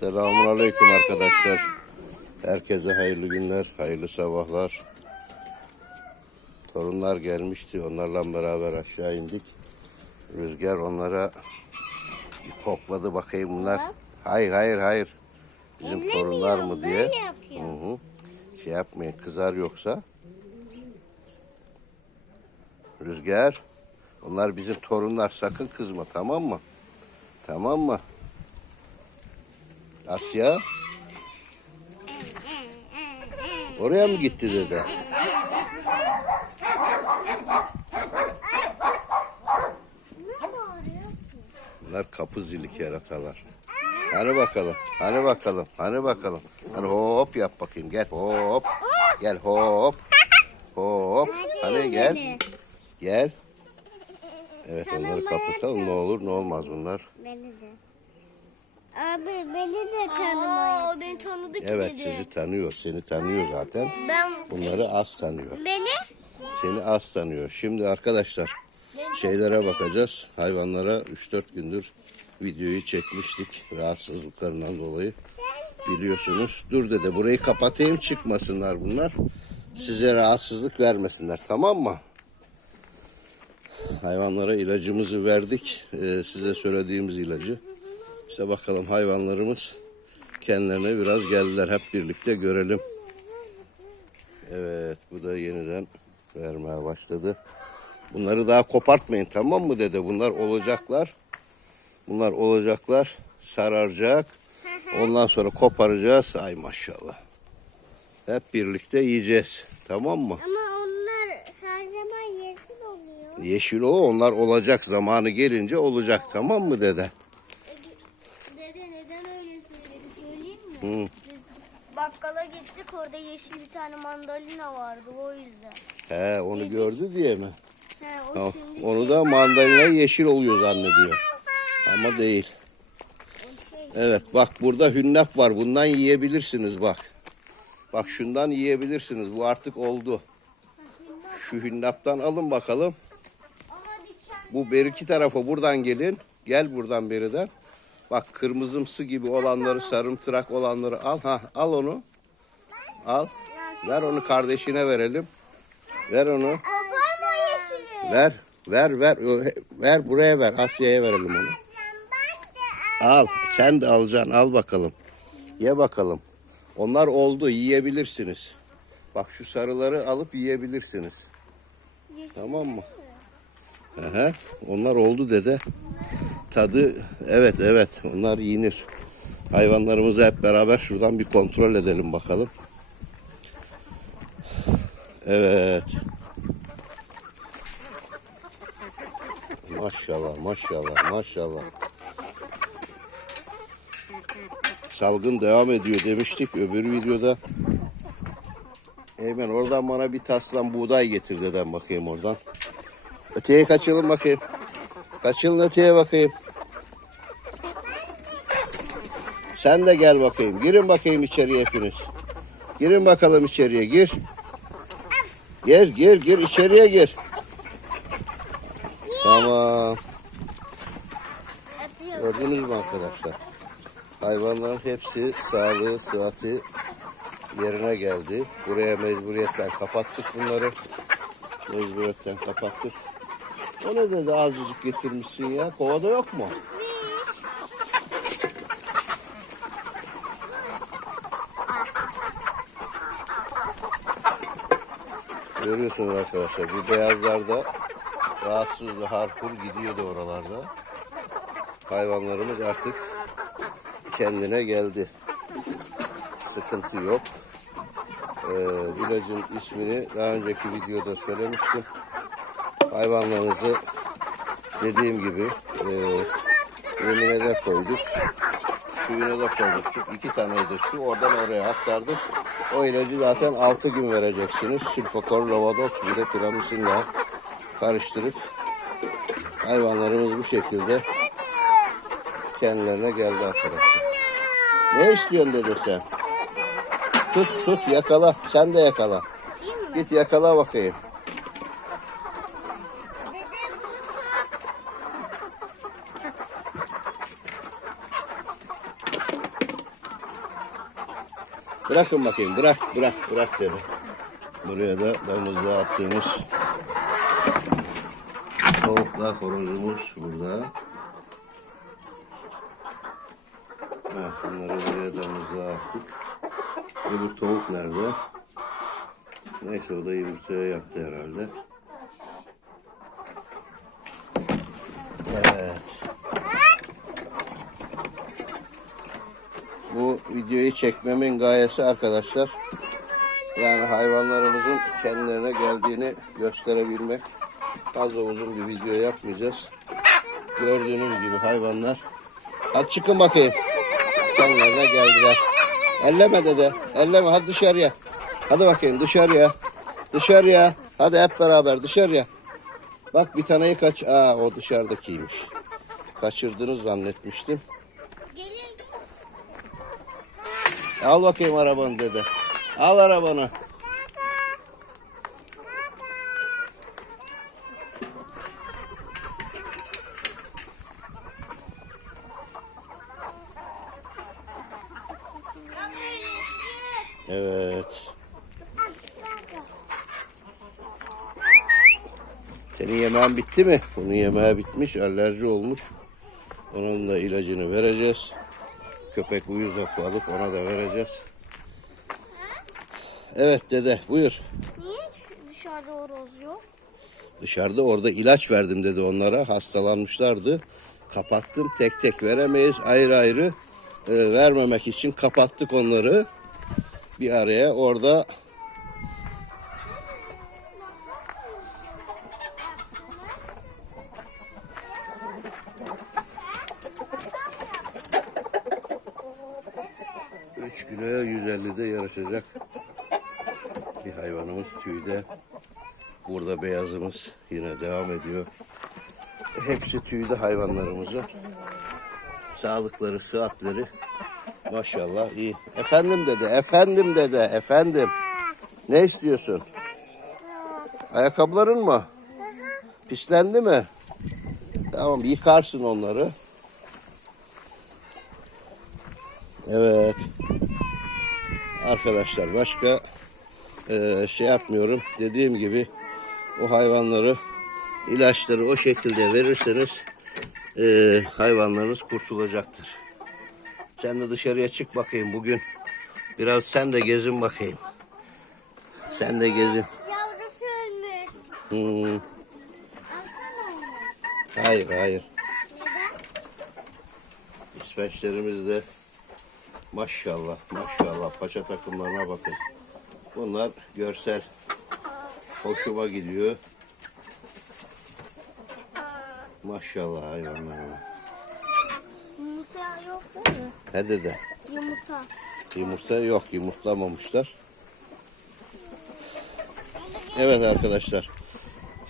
Selamun Aleyküm arkadaşlar. Herkese hayırlı günler, hayırlı sabahlar. Torunlar gelmişti. Onlarla beraber aşağı indik. Rüzgar onlara kokladı bakayım bunlar. Hayır, hayır, hayır. Bizim torunlar mı diye. Hı hı. Şey yapmayın, kızar yoksa. Rüzgar. Onlar bizim torunlar. Sakın kızma, tamam mı? Tamam mı? Asya. Oraya mı gitti bağırıyor? Bunlar kapı zilik yaratalar. Hani bakalım, hani bakalım, hani bakalım. Hani hop yap bakayım, gel hop. Gel hop. Hop. Hani gel. Gel. Evet onları kapatalım. Ne olur ne olmaz bunlar. Beni de. Abi beni de tanımayın. Aa, beni tanıdı ki Evet dedi. sizi tanıyor. Seni tanıyor zaten. Ben Bunları az tanıyor. Beni? Seni az tanıyor. Şimdi arkadaşlar şeylere bakacağız. Hayvanlara 3-4 gündür videoyu çekmiştik. Rahatsızlıklarından dolayı. Biliyorsunuz. Dur dede burayı kapatayım çıkmasınlar bunlar. Size rahatsızlık vermesinler tamam mı? Hayvanlara ilacımızı verdik. Ee, size söylediğimiz ilacı. İşte bakalım hayvanlarımız kendilerine biraz geldiler. Hep birlikte görelim. Evet bu da yeniden vermeye başladı. Bunları daha kopartmayın tamam mı dede? Bunlar olacaklar. Bunlar olacaklar. Sararacak. Ondan sonra koparacağız. Ay maşallah. Hep birlikte yiyeceğiz. Tamam mı? Ama onlar her zaman yeşil oluyor. Yeşil o onlar olacak. Zamanı gelince olacak. Tamam mı dede? dede neden öyle söyledi söyleyeyim mi? Hı. Biz bakkala gittik orada yeşil bir tane mandalina vardı o yüzden. He onu gördü diye mi? He o Tamam. şimdi Onu da mandalina yeşil oluyor zannediyor. Ama değil. Evet bak burada hünnap var. Bundan yiyebilirsiniz bak. Bak şundan yiyebilirsiniz. Bu artık oldu. Şu hünnaptan alın bakalım. ama diken Bu beriki tarafa buradan gelin. Gel buradan beriden. Bak kırmızımsı gibi olanları, sarımtırak olanları al. Ha, al onu. Al. Ver onu kardeşine verelim. Ver onu. Ver, ver, ver, ver buraya ver. Asya'ya verelim onu. Al, sen de alacaksın. Al bakalım. Ye bakalım. Onlar oldu, yiyebilirsiniz. Bak şu sarıları alıp yiyebilirsiniz. Tamam mı? Aha, onlar oldu dede. Tadı, evet evet, onlar yenir. Hayvanlarımızı hep beraber şuradan bir kontrol edelim bakalım. Evet. Maşallah, maşallah, maşallah. Salgın devam ediyor demiştik öbür videoda. Eymen oradan bana bir taslan buğday getir dedem bakayım oradan. Öteye kaçalım bakayım. Kaçılın öteye bakayım. Sen de gel bakayım. Girin bakayım içeriye hepiniz. Girin bakalım içeriye gir. Gir gir gir içeriye gir. Tamam. Gördünüz mü arkadaşlar? Hayvanların hepsi sağlığı, sıhhati yerine geldi. Buraya mecburiyetten kapattık bunları. Mecburiyetten kapattık. O ne dedi azıcık getirmişsin ya? Kovada yok mu? Görüyorsunuz arkadaşlar bu beyazlar da rahatsızdı harpur gidiyordu oralarda. Hayvanlarımız artık kendine geldi. Sıkıntı yok. Ee, ilacın ismini daha önceki videoda söylemiştim. Hayvanlarınızı dediğim gibi e, yemine de koyduk. Suyuna da koyduk. İki taneydi su. Oradan oraya aktardık. O ilacı zaten 6 gün vereceksiniz. Sulfokor, Lovadox bir de piramisinle karıştırıp hayvanlarımız bu şekilde kendilerine geldi arkadaşlar. Ne istiyorsun dede sen? Tut tut yakala. Sen de yakala. Git yakala bakayım. Bırakın bakayım bırak bırak bırak dedi. Buraya da damızlığa attığımız tavukla horozumuz burada. Evet, bunları buraya damızlığa attık. Öbür tavuk nerede? Neyse o da yumurtaya yattı herhalde. Evet. Bu videoyu çekmemin gayesi arkadaşlar. Yani hayvanlarımızın kendilerine geldiğini gösterebilmek. Fazla uzun bir video yapmayacağız. Gördüğünüz gibi hayvanlar. Hadi çıkın bakayım. Kendilerine geldiler. Elleme dede. Elleme hadi dışarıya. Hadi bakayım dışarıya. Dışarıya. Hadi hep beraber dışarıya. Bak bir taneyi kaç... Aa o dışarıdakiymiş. Kaçırdınız zannetmiştim. Gelin. Al bakayım arabanı dede. Al arabanı. Evet. Senin yemeğin bitti mi? Bunun yemeği bitmiş, alerji olmuş. Onun da ilacını vereceğiz. Köpek uyuz alıp ona da vereceğiz. Evet dede buyur. Niye dışarıda horoz yok? Dışarıda orada ilaç verdim dedi onlara. Hastalanmışlardı. Kapattım. Tek tek veremeyiz. Ayrı ayrı e, vermemek için kapattık onları. Bir araya orada Üç kiloya 150'de yarışacak bir hayvanımız tüyde. Burada beyazımız yine devam ediyor. Hepsi tüyde hayvanlarımızın. Sağlıkları, sıhhatleri maşallah iyi. Efendim dede, efendim dede, efendim. Ne istiyorsun? Ayakkabıların mı? Pislendi mi? Tamam yıkarsın onları. Evet. Arkadaşlar başka eee, şey yapmıyorum. Dediğim gibi o hayvanları ilaçları o şekilde verirseniz eee, hayvanlarınız kurtulacaktır. Sen de dışarıya çık bakayım bugün. Biraz sen de gezin bakayım. Sen de gezin. Yavrusu ölmüş. Hmm, hayır hayır. Neden? İsveçlerimiz de maşallah maşallah paça takımlarına bakın. Bunlar görsel hoşuma gidiyor. Maşallah hayvanlarına. Yumurta yok değil mi? Ne dedi? Yumurta. Yumurta yok yumurtlamamışlar. Evet arkadaşlar.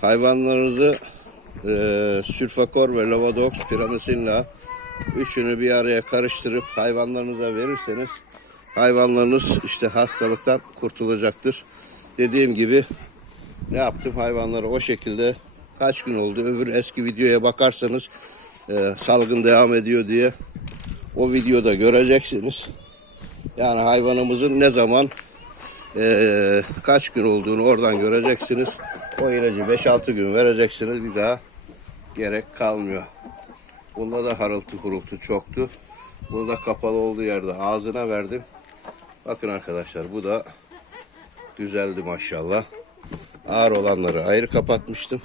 Hayvanlarınızı e, sülfakor ve lavadox piramisinla üçünü bir araya karıştırıp hayvanlarınıza verirseniz hayvanlarınız işte hastalıktan kurtulacaktır. Dediğim gibi ne yaptım hayvanları o şekilde kaç gün oldu öbür eski videoya bakarsanız e, salgın devam ediyor diye o videoda göreceksiniz. Yani hayvanımızın ne zaman eee, kaç gün olduğunu oradan göreceksiniz. O ilacı 5-6 gün vereceksiniz. Bir daha gerek kalmıyor. Bunda da harıltı hurultu çoktu. Bunu da kapalı olduğu yerde ağzına verdim. Bakın arkadaşlar bu da düzeldi maşallah. Ağır olanları ayrı kapatmıştım.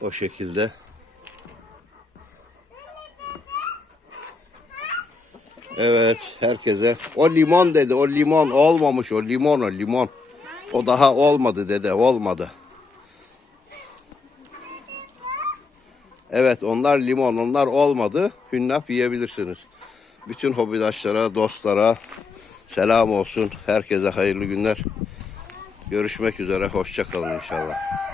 O şekilde. Evet herkese. O limon dedi. O limon olmamış. O limon o limon. O daha olmadı dede. Olmadı. Evet onlar limon. Onlar olmadı. Hünnap yiyebilirsiniz. Bütün hobidaşlara, dostlara selam olsun. Herkese hayırlı günler. Görüşmek üzere. Hoşça kalın inşallah.